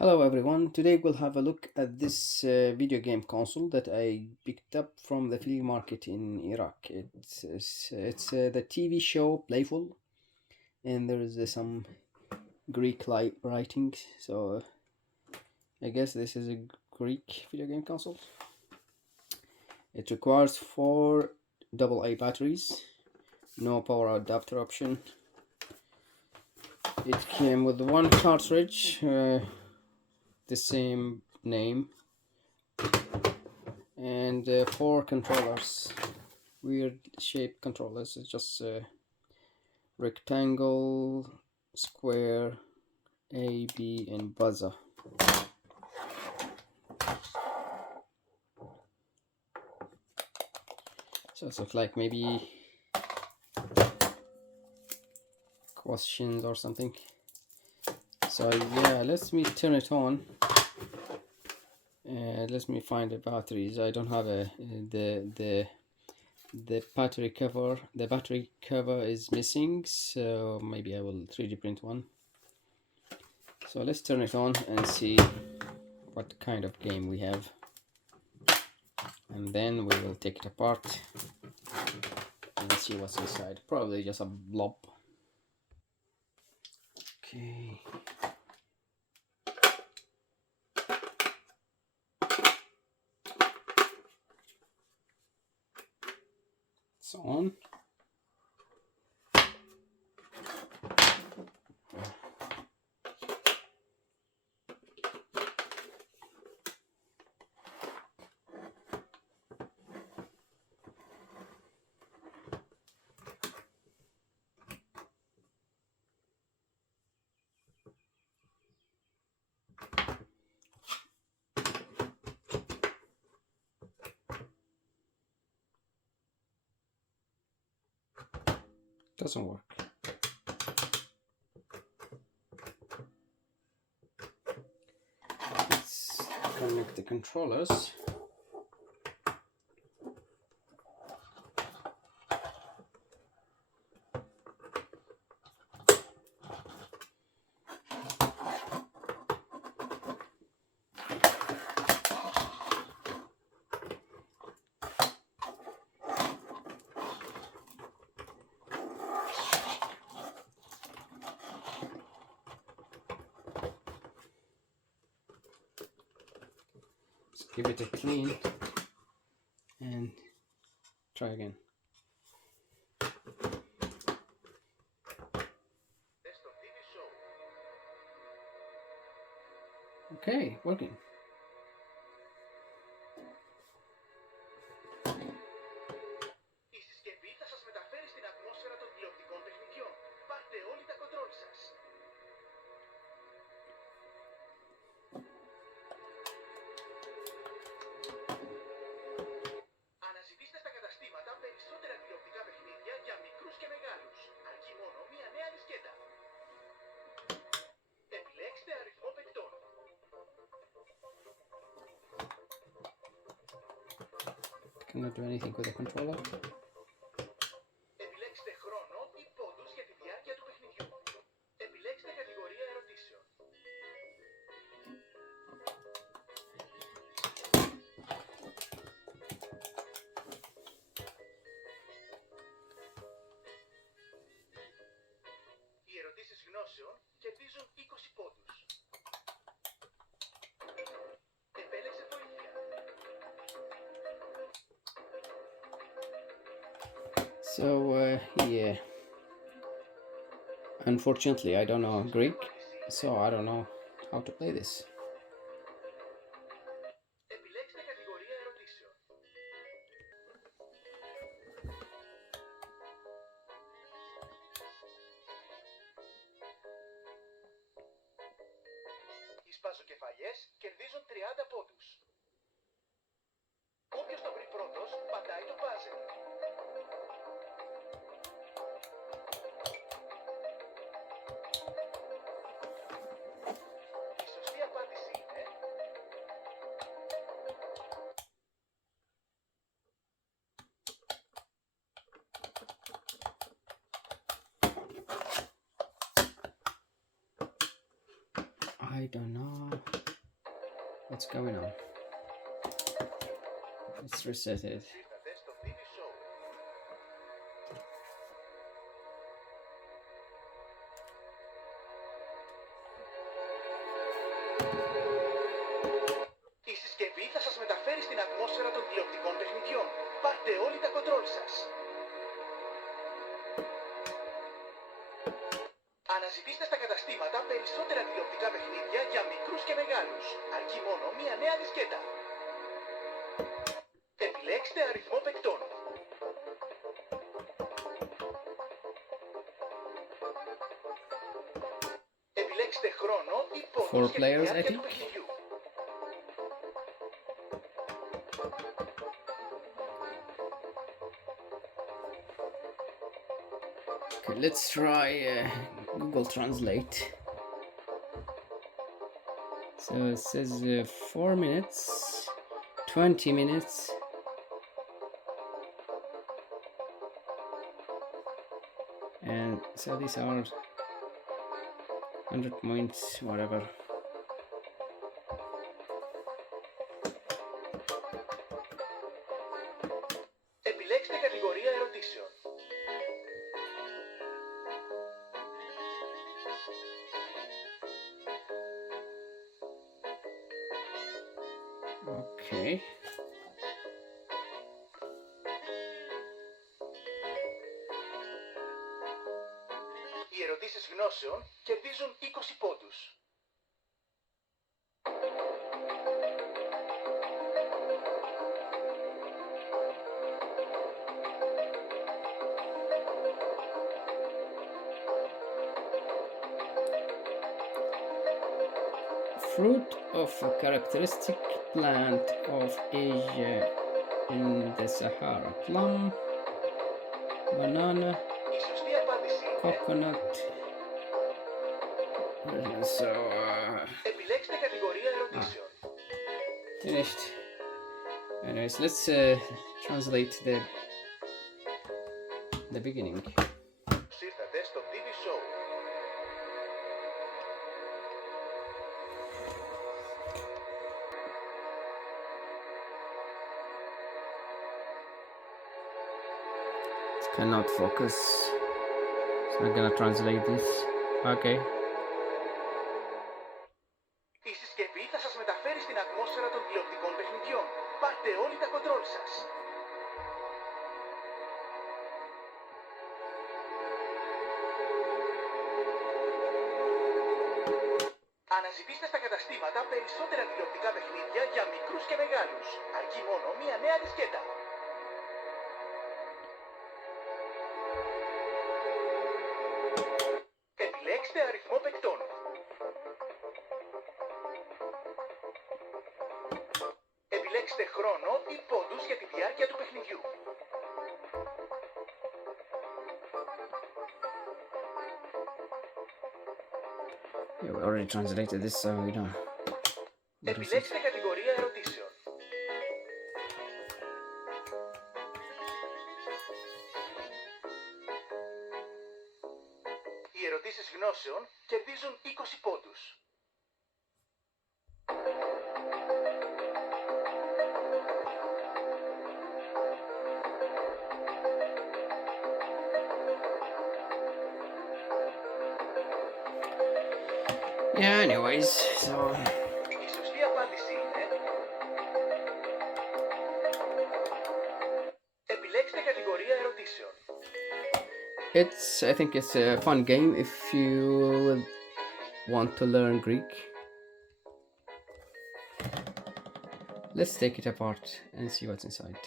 Hello everyone, today we'll have a look at this video game console that I picked up from the flea market in Iraq. It's the TV show Playful, and there is some Greek writing, so I guess this is a Greek video game console. It requires 4 AA batteries, no power adapter option. It came with one cartridge, the same name, and 4 controllers, weird shaped controllers. It's just rectangle, square, A, B, and buzzer. So it looks like maybe questions or something. So yeah, let me turn it on. Let me find the batteries. I don't have the battery cover. The battery cover is missing, so maybe I will 3D print one. So let's turn it on and see what kind of game we have, and then we will take it apart and see what's inside. Probably just a blob. Okay. It's on. Doesn't work. Let's connect the controllers. Give it a clean and try again. Okay, working. Η συσκευή θα σας μεταφέρει στην ατμόσφαιρα των τηλεοπτικών παιχνιδιών. Πάρτε όλοι τα κοντρόλ σας. Αναζητήστε στα καταστήματα περισσότερα τηλεοπτικά παιχνίδια για μικρούς και μεγάλους. Αρκεί μόνο μία νέα δισκέτα. Επιλέξτε αριθμό παικτών. Cannot do anything with the controller. Επιλέξτε χρόνο ή πόντους για τη διάρκεια του παιχνιδιού. Επιλέξτε κατηγορία ερωτήσεων. Οι ερωτήσεις γνώσεων κερδίζουν 20 πόντους. Επέλεξε βοήθεια. So yeah, unfortunately I don't know Greek, so I don't know how to play this. Επιλέξτε κατηγορία ερωτήσεων. Οι σπαζοκεφαλιές κερδίζουν 30 πόντους. Όποιος το βρει πρώτος, πατάει το puzzle. Η σωστή απάντηση είναι... I I don't know what's going on. Let's reset it. Ήρθατε στο TV Show. Η συσκευή θα σας μεταφέρει στην ατμόσφαιρα των τηλεοπτικών παιχνιδιών. Πάρτε όλοι τα κοντρόλ σας. Αναζητήστε στα καταστήματα περισσότερα τηλεοπτικά παιχνίδια για μικρούς και μεγάλους. Αρκεί μόνο μία νέα δισκέτα. Επιλέξτε αριθμό παικτών. Επιλέξτε χρόνο ή πόντους για τη players, I διάρκεια του think. παιχνιδιού. Okay, let's try Google Translate. So it says 4 minutes, 20 minutes, and so these are 100 points, whatever. Επιλέξτε κατηγορία ερωτήσεων. Okay. Οι ερωτήσεις γνώσεων κερδίζουν 20 πόντους. Fruit of a characteristic plant of Asia in the Sahara. Plum, banana, Η σωστή απάντηση είναι coconut. So επιλέξτε κατηγορία ερωτήσεων. finished. Anyways, let's translate the beginning. Ήρθατε στο TV Show. It cannot focus. It's not gonna translate this. Okay. Η συσκευή θα σας μεταφέρει στην ατμόσφαιρα των τηλεοπτικών παιχνιδιών. Πάρτε όλοι τα κοντρόλ σας. Αναζητήστε στα καταστήματα περισσότερα τηλεοπτικά παιχνίδια για μικρούς και μεγάλους. Αρκεί μόνο μία νέα δισκέτα. Επιλέξτε αριθμό παικτών. Επιλέξτε χρόνο ή πόντους για τη διάρκεια του παιχνιδιού. Yeah, we already translated this, so we know. What is it? Επιλέξτε κατηγορία ερωτήσεων. Οι ερωτήσεις γνώσεων κερδίζουν 20 πόντους. Yeah, anyways, so Η σωστή απάντηση είναι επιλέξτε κατηγορία ερωτήσεων. I think it's a fun game if you want to learn Greek. Let's take it apart and see what's inside.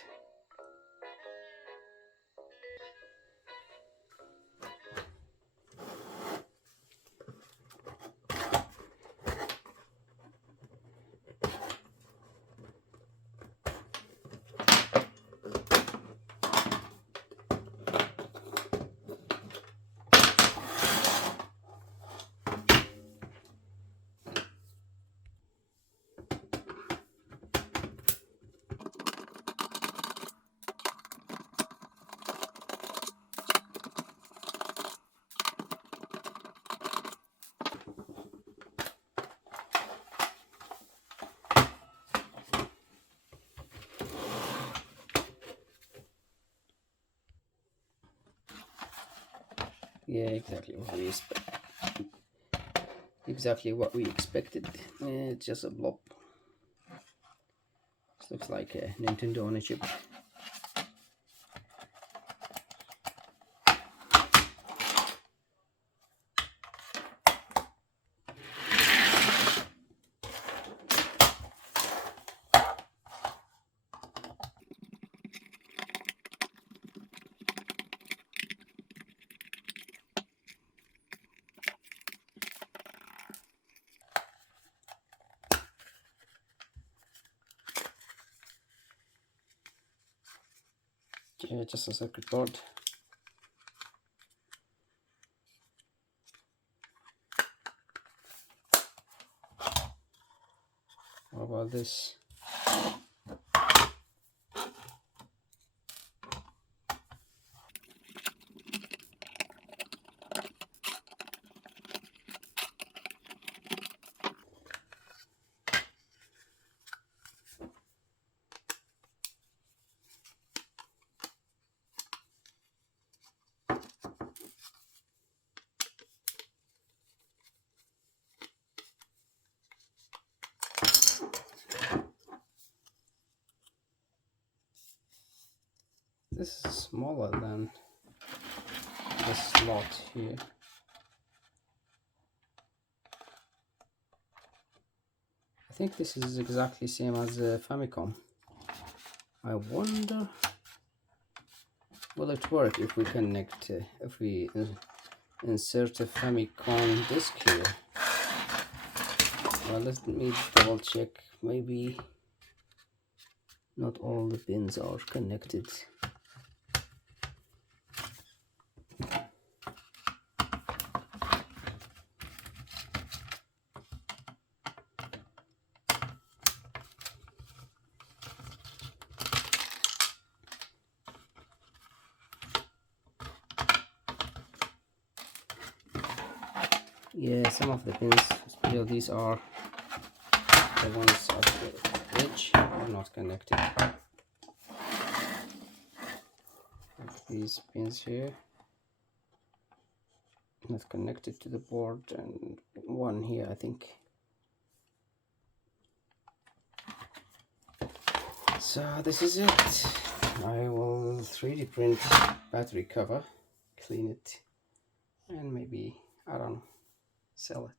Yeah, exactly what we expected. It's just a blob. This looks like a Nintendo on a chip. Yeah, just a circuit board. What about this? This is smaller than the slot here. I think this is exactly same as the Famicom. I wonder, will it work if we connect, if we insert a Famicom disc here? Well, let me double check. Maybe not all the pins are connected. Yeah, some of the pins, still these are the ones at the edge, are not connected. These pins here not connected to the board, and one here I think. So this is it. I will 3D print battery cover, clean it, and maybe, I don't know, sell it.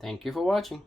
Thank you for watching.